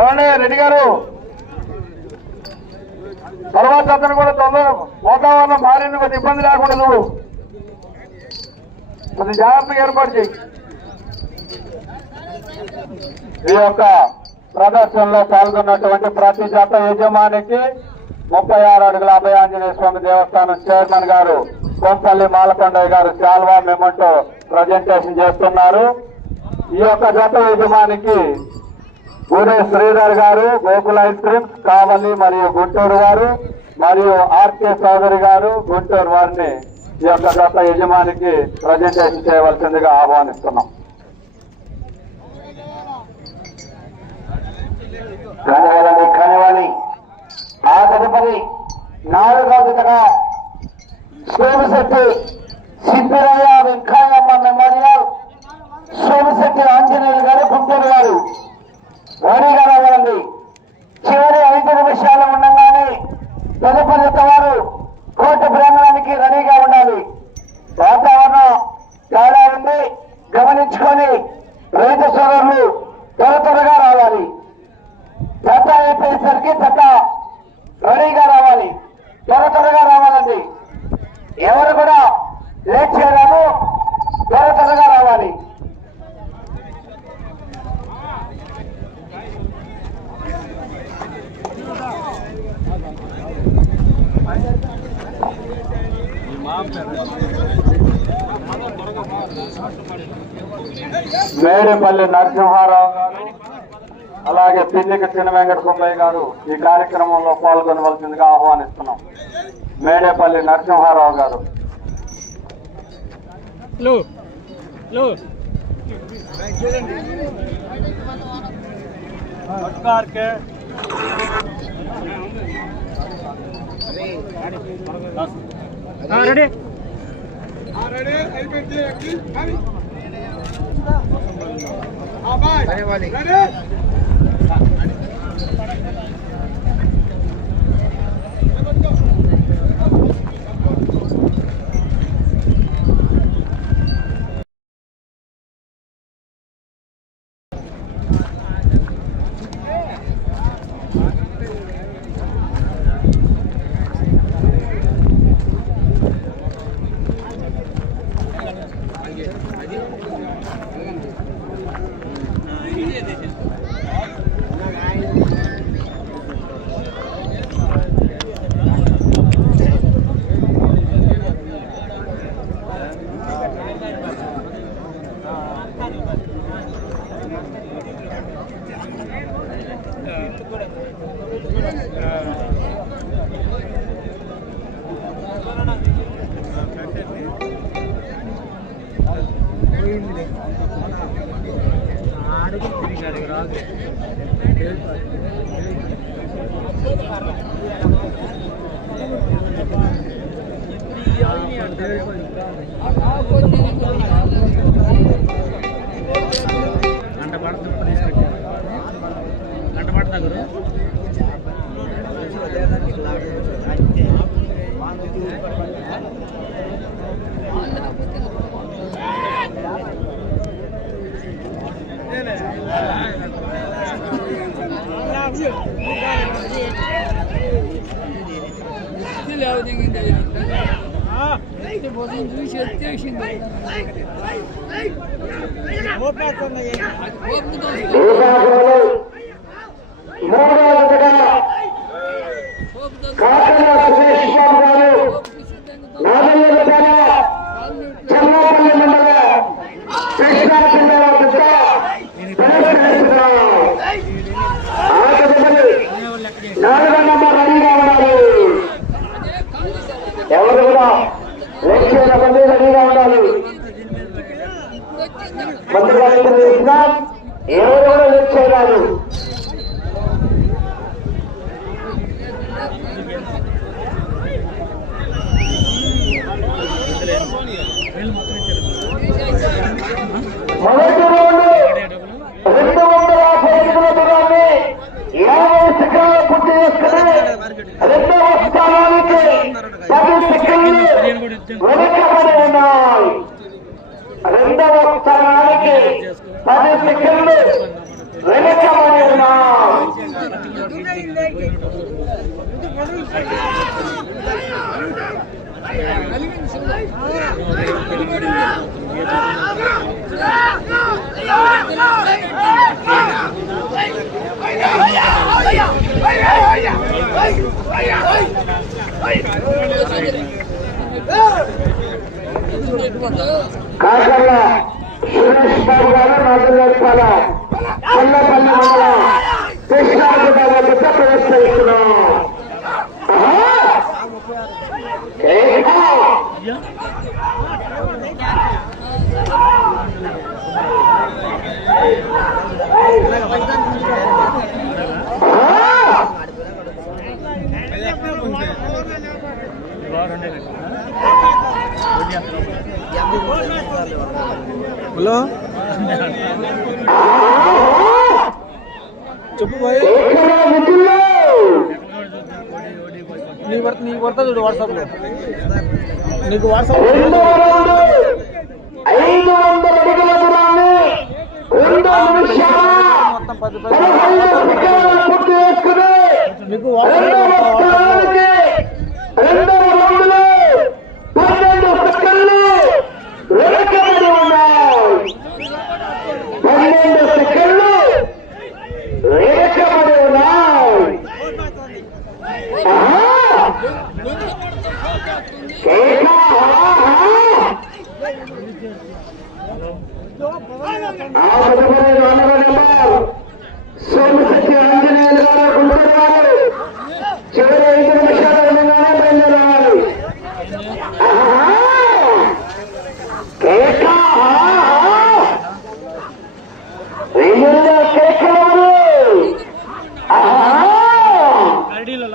ఏమండి రెడ్డి గారు? తర్వాత అతను కూడా తొందర వాతావరణం మారింది కొద్ది ఇబ్బంది లేకుండా నువ్వు కొద్ది జాగ్రత్తగా ఏర్పాటు చేయి. ఈ యొక్క ప్రదర్శనలో పాల్గొన్నటువంటి ప్రతి జత యజమానికి ముప్పై ఆరు అడుగుల అభయ ఆంజనేయ స్వామి దేవస్థానం చైర్మన్ గారు కొంపల్లి మాలకొండయ్య గారు శాల్వా మెమంటో ప్రజెంటేషన్ చేస్తున్నారు. ఈ యొక్క జత యజమానికి గూడే శ్రీధర్ గారు గోకుల ఐస్ క్రీమ్స్ కావలి మరియు గుంటూరు వారు మరియు ఆర్కే చౌదరి గారు గుంటూరు వారిని ఈ యొక్క గత యజమానికి ప్రజెంటేషన్ చేయవలసిందిగా ఆహ్వానిస్తున్నాం. ధన్యవాదాలు. మేడేపల్లి నరసింహారావు గారు అలాగే పిల్లిక చిన్న వెంకట సుబ్బయ్య గారు ఈ కార్యక్రమంలో పాల్గొనవలసిందిగా ఆహ్వానిస్తున్నాం మేడేపల్లి నరసింహారావు గారు लो लो नमस्कार के हाँ रेडी ಹೇಳ್ತಾರೆ విశాఖలో మూడో జతగా సురేష్ జిల్లాల కొల్లపల్లి మండలం కృష్ణాగుడ్డ వద్ద ప్రవేశిస్తున్నాం హలో చెప్పు నీ వర్త నీ వర్త చూడు వాట్సాప్లో నీకు వాట్సాప్ మొత్తం పది పది నీకు వాట్సాప్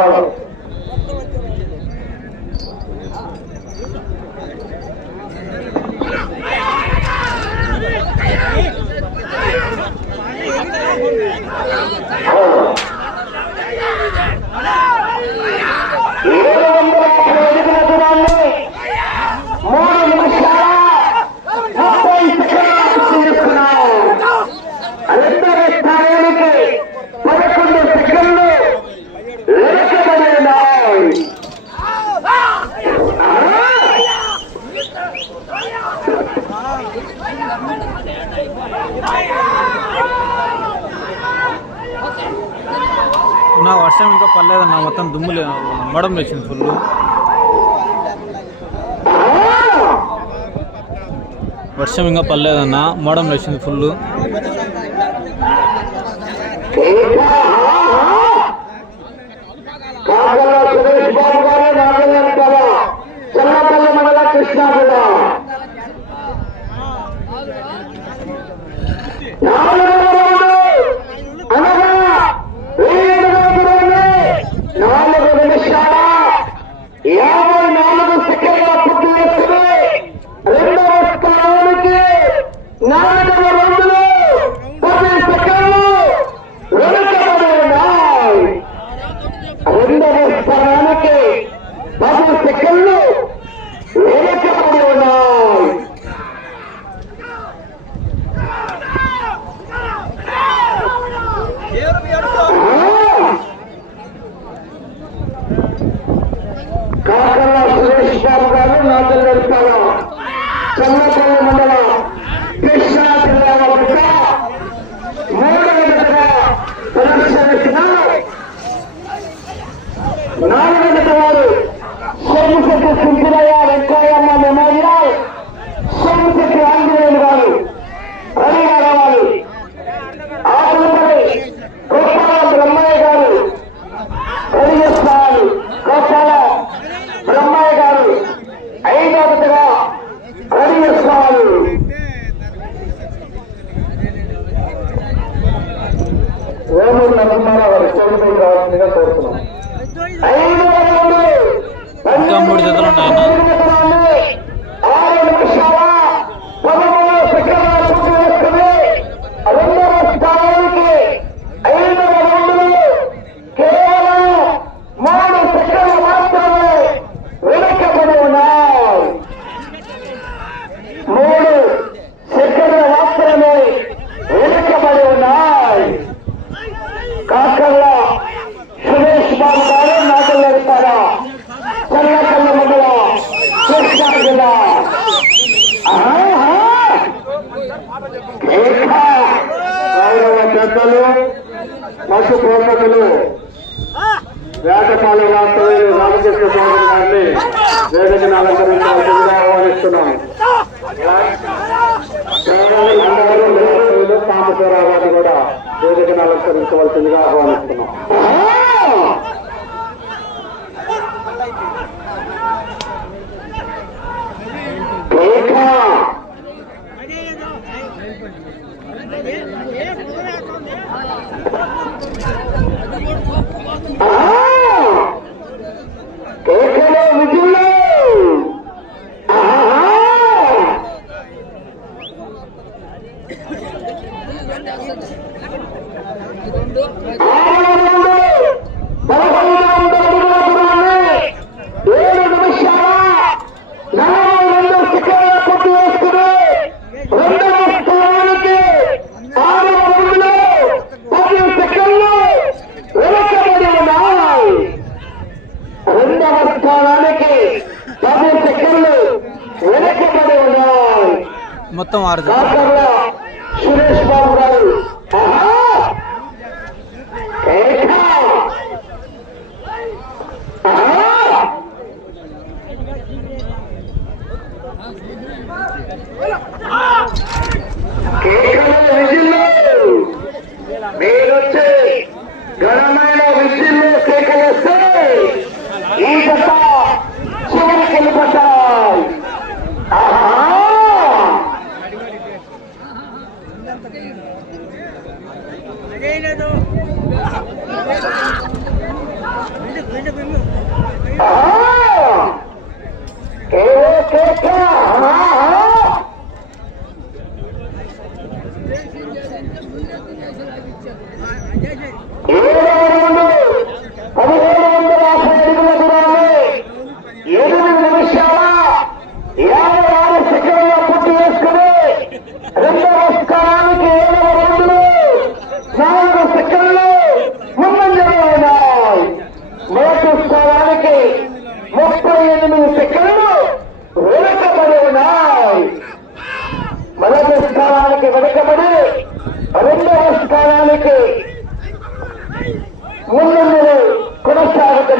color. పర్లేదన్న మొత్తం దుమ్ము మడం వేసింది ఫుల్ వర్షం ఇంకా పర్లేదన్నా మడం వేసింది ఫుల్ সরকারও নাজেলের చేతులు ఉన్నాయన్నా రామదేవరావు గారిని కూడా వేదికను అలంకరించవలసిందిగా ఆహ్వానిస్తున్నాం. मार दो। ಬಿಡು ಬಿಡು ಬಿಡು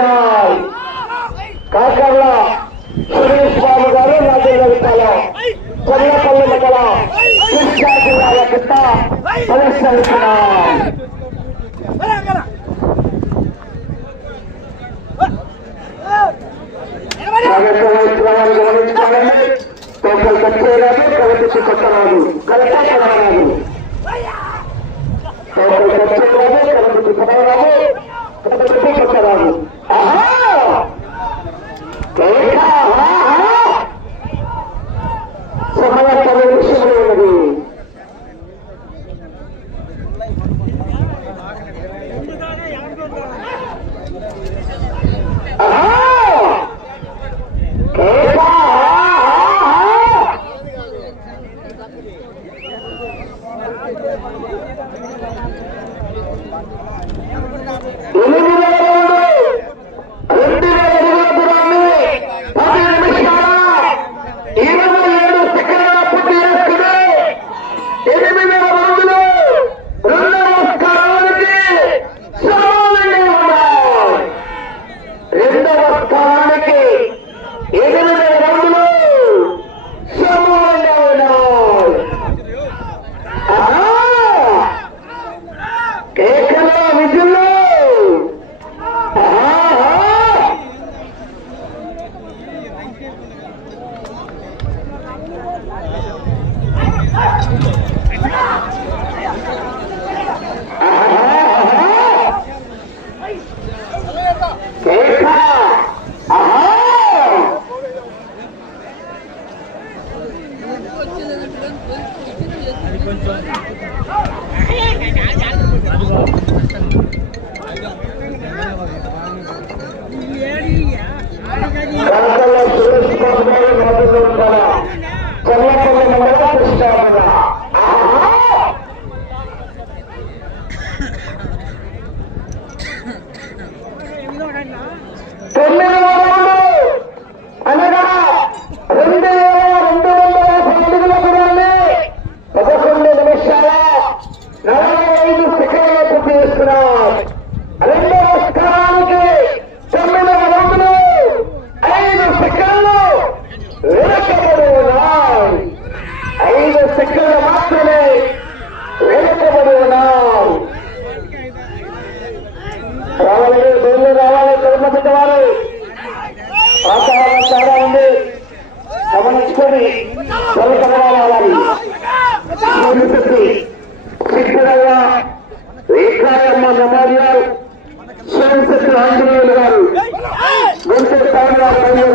కుమార్ కాకర్ల సురేష్ బాబు గారు నాగేంద్రపాల కొల్లపల్లి కృష్ణా జిల్లాల కింద పరిశ్రమిస్తున్నారు ఒకరు కట్టేరాదు కవిత కొట్టరాదు కవిత కొట్టరాదు ఒకరు కట్టేరాదు కవిత కొట్టరాదు కవిత కొట్టరాదు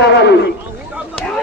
Thank you.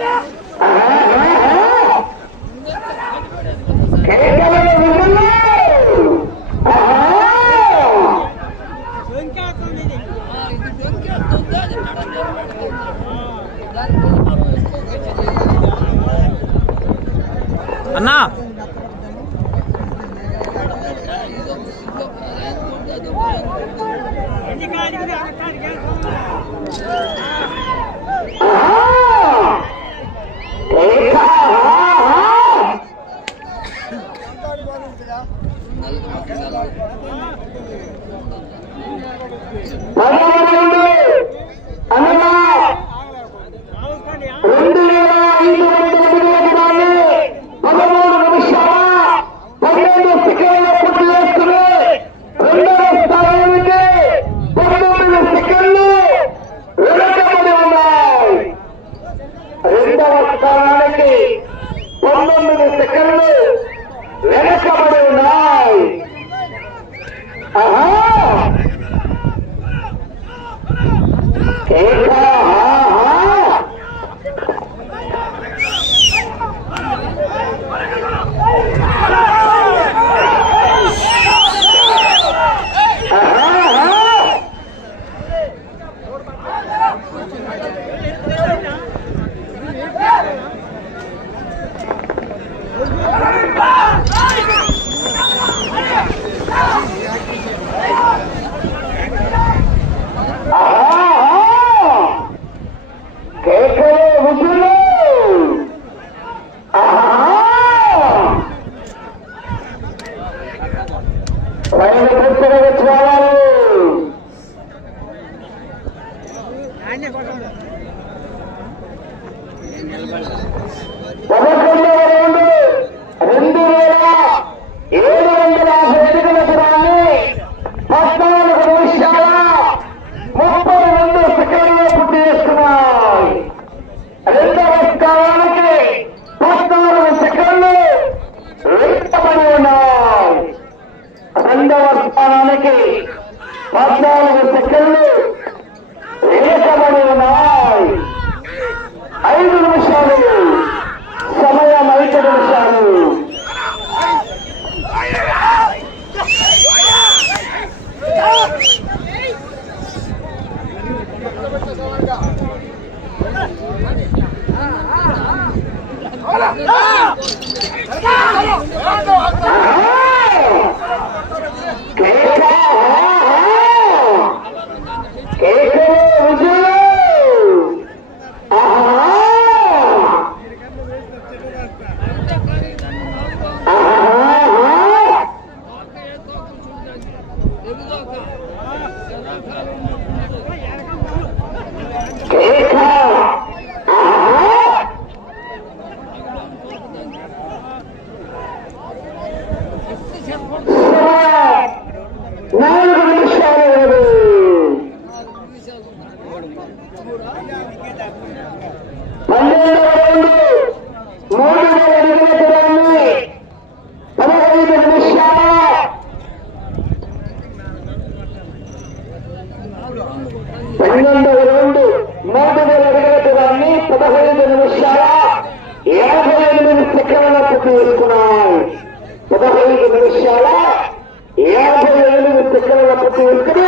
సెకండ్ల పూర్తి